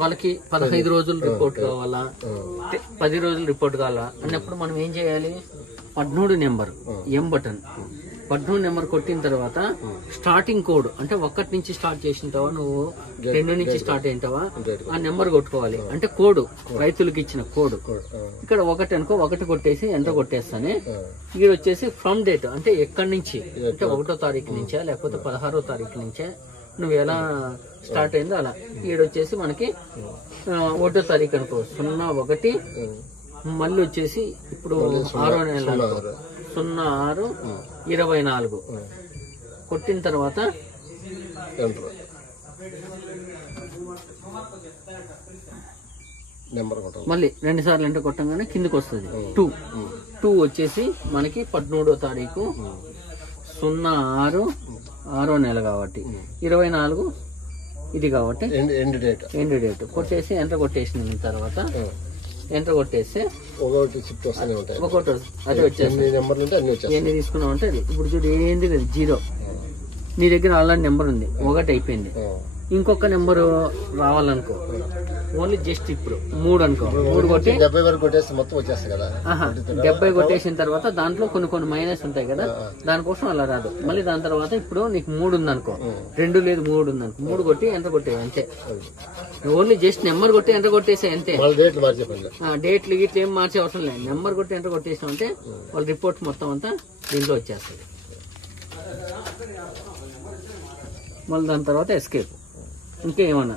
వాళ్ళకి 15 రోజులు రిపోర్ట్ కావాలా, 10 రోజులు రిపోర్ట్ కావాలా అన్నప్పుడు మనం ఏం చేయాలి? 13 నెంబర్ ఎం బటన్ 13 నెంబర్ కొట్టిన తర్వాత స్టార్టింగ్ కోడ్ అంటే 1 నుంచి స్టార్ట్ చేసింటావా, నువ్వు 2 నుంచి స్టార్ట్ అయింటావా, ఆ నెంబర్ కొట్టుకోవాలి. అంటే కోడ్ రైతులకు ఇచ్చిన కోడ్. ఇక్కడ 1 అనుకో, 1 కొట్టేసి ఎంత కొట్టేస్తానే. ఇక్కడ వచ్చేసి ఫ్రమ్ డేట్ అంటే ఎక్కడి నుంచి, అంటే 1వ తారీఖు నుంచా లేకపోతే 16వ తారీఖు నుంచే నువ్వు ఎలా స్టార్ట్ అయిందో అలా. ఈడొచ్చేసి మనకి 1వ తారీఖు అనుకో 01, మళ్ళీ వచ్చేసి ఇప్పుడు 6వ నెల 06/24 కొట్టిన తర్వాత మళ్ళీ 2 సార్లు ఎంటర్ కొట్టంగానే కిందకి వస్తుంది 2 వచ్చేసి మనకి 13వ తారీఖు 06/6వ నెల కాబట్టి 24 ఇది కాబట్టి ఎండ్ డేట్ కొట్టేసి ఎంటర్ కొట్టేసిన తర్వాత ఎంటర్ కొట్టేస్తే ఒకటి అదే వచ్చేసి ఎన్ని తీసుకున్నావు అంటే ఇప్పుడు చూడు ఏంది లేదు 0. నీ దగ్గర ఆల్రెడీ నెంబర్ ఉంది, 1 అయిపోయింది. ఇంకొక నెంబరు రావాలనుకో, ఓన్లీ జస్ట్ ఇప్పుడు 3 అనుకో, 3 కొట్టి 70 వరకు కొట్టేస్తే మొత్తం వచ్చేస్తాయి కదా. 70 కొట్టేసిన తర్వాత దాంట్లో కొన్ని మైనస్ ఉంటాయి కదా, దానికోసం అలా రాదు. మళ్ళీ దాని తర్వాత ఇప్పుడు నీకు 3 ఉందనుకో, 2 లేదు 3 ఉందనుకో, 3 కొట్టి ఎంటర్ కొట్టేవి అంతే. ఓన్లీ జస్ట్ నెంబర్ కొట్టి ఎంటర్ కొట్టేసే అంతే. డేట్లు గిట్లు ఏం మార్చే అవసరం లేదు, నెంబర్ కొట్టి ఎంటర్ కొట్టేసాం అంటే వాళ్ళ రిపోర్ట్ మొత్తం అంతా దీంట్లో వచ్చేస్తుంది. మళ్ళీ దాని తర్వాత ఎస్కేప్ ఇంకేమన్నా